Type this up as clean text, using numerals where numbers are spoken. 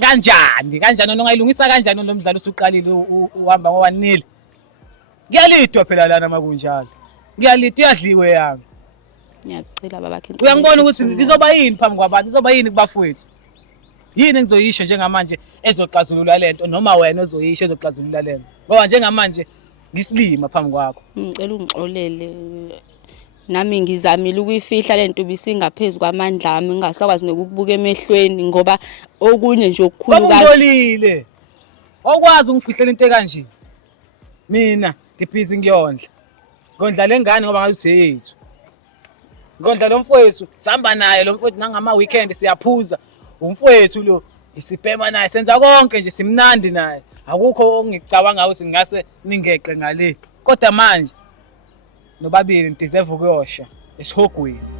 Kanjani ongayilungisa kanjani lo mdlalo usuqalile uhamba ngo-1-0? Ngiyalidwa phela lana makunjalo. Ngiyalidwa uyadliwe yami. Ngiyacela babakhe. Uyangibona ukuthi ngizoba yini phambi kwabantu? Ngizoba yini kubafowethu? Yini engizoyisho njengamanje ezoxazulula lento noma wena ozoyisho ezoxazulula lento? Ngoba njengamanje ngisilima phambi kwakho. Ngicela ungixolele. Nami ngizamile ukuyifihla lento bisingaphezulu kwamandla ami ngingasakwazi nokukubuka emehlweni ngoba okunye nje okukhulukazi. Ngolile. Okwazi ungifihlela into kanje. Mina ngibhizi ngiyondla. Ngondla lengane ngoba ngathi yethu. Ngondla lo mfowethu sihamba naye lo mfowethu nangama weekend siyaphuza. Umfowethu lo isibhema naye senza konke nje simnandi naye. Akukho ongicabanga ukuthi ngase ningeqe ngale. Kodwa manje nobabili ntideserve ukuyosha esihogweni.